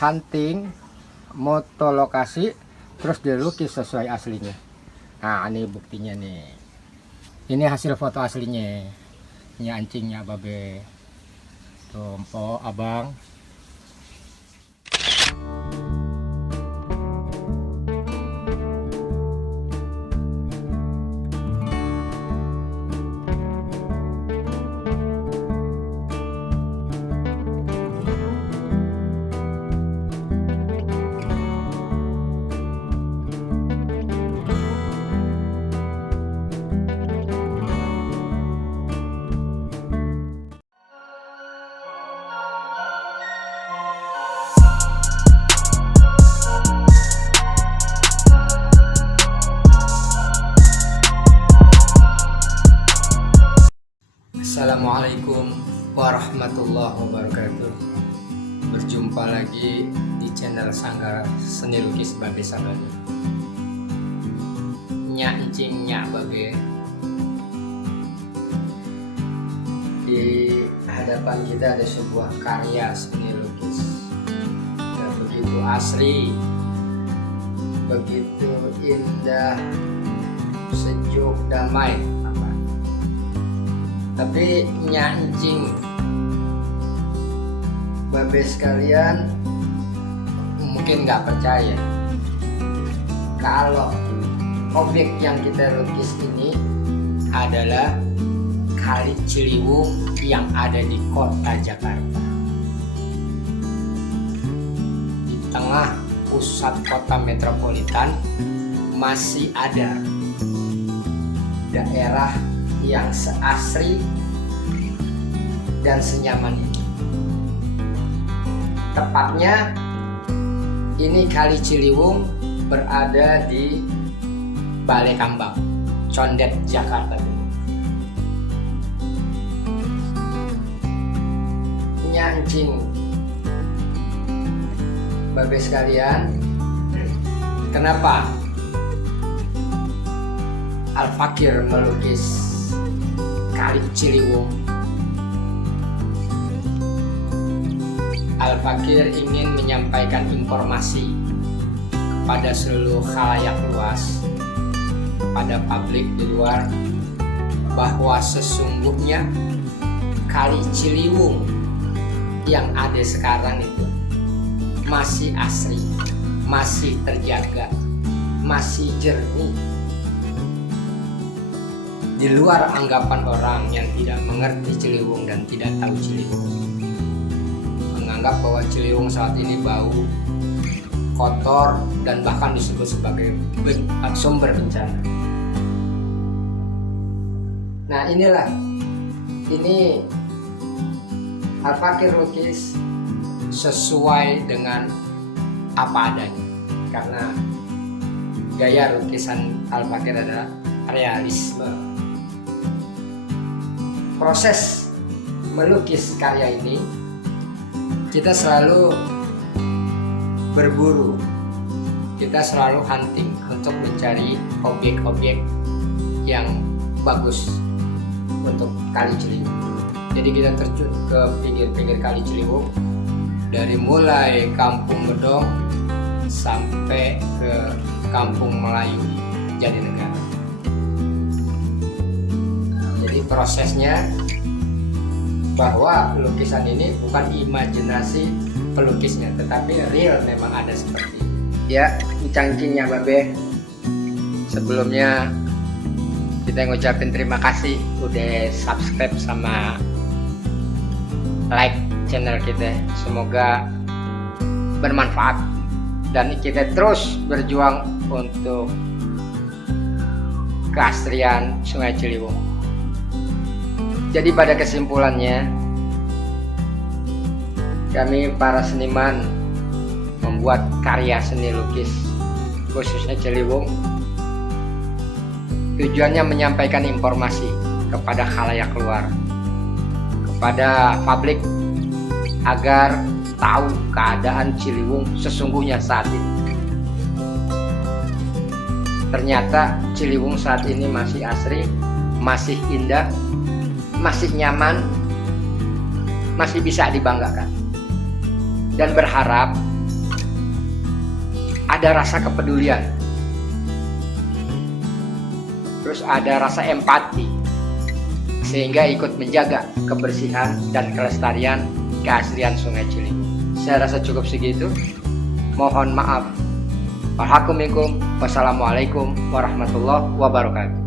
hunting, moto lokasi, terus dilukis sesuai aslinya. Nah, ini buktinya nih. Ini hasil foto aslinya. Ini anjingnya babe. Tuh, po abang. Assalamualaikum warahmatullahi wabarakatuh. Berjumpa lagi di channel Sanggar Seni Lukis Babe Sabana. Nyak encing nyak babe. Di hadapan kita ada sebuah karya seni lukis yang begitu asri, begitu indah, sejuk, damai. Tapi nyancing babe sekalian mungkin nggak percaya kalau objek yang kita lukis ini adalah Kali Ciliwung yang ada di kota Jakarta, di tengah pusat kota metropolitan. Masih ada daerah yang seasri dan senyaman ini. Tepatnya ini Kali Ciliwung berada di Balai Kambang, Condet, Jakarta Timur. Nyancing babe sekalian, kenapa Al-Fakir melukis Kali Ciliwung? Al-Fakir ingin menyampaikan informasi kepada seluruh khalayak luas, kepada publik di luar, bahwa sesungguhnya Kali Ciliwung yang ada sekarang itu masih asri, masih terjaga, masih jernih. Di luar anggapan orang yang tidak mengerti Ciliwung dan tidak tahu Ciliwung, menganggap bahwa Ciliwung saat ini bau, kotor, dan bahkan disebut sebagai sumber bencana. Nah inilah, ini Al-Fakir lukis sesuai dengan apa adanya, karena gaya lukisan Al-Fakir adalah realisme. Proses melukis karya ini kita selalu berburu, kita selalu hunting untuk mencari objek-objek yang bagus untuk Kali Ciliwung. Jadi kita terjun ke pinggir-pinggir Kali Ciliwung, dari mulai Kampung Gedong sampai ke Kampung Melayu Jatinegara. Jadi prosesnya bahwa lukisan ini bukan imajinasi pelukisnya, tetapi real, memang ada seperti itu. Ya, cangkingnya babe. Sebelumnya kita ngucapin terima kasih udah subscribe sama like channel kita. Semoga bermanfaat dan kita terus berjuang untuk keasrian Sungai Ciliwung. Jadi pada kesimpulannya, kami para seniman membuat karya seni lukis khususnya Ciliwung, tujuannya menyampaikan informasi kepada khalayak luar, kepada publik, agar tahu keadaan Ciliwung sesungguhnya saat ini. Ternyata Ciliwung saat ini masih asri, masih indah, masih nyaman, masih bisa dibanggakan. Dan berharap ada rasa kepedulian, terus ada rasa empati, sehingga ikut menjaga kebersihan dan kelestarian keaslian Sungai Ciliwung. Saya rasa cukup segitu. Mohon maaf. Wassalamualaikum warahmatullahi wabarakatuh.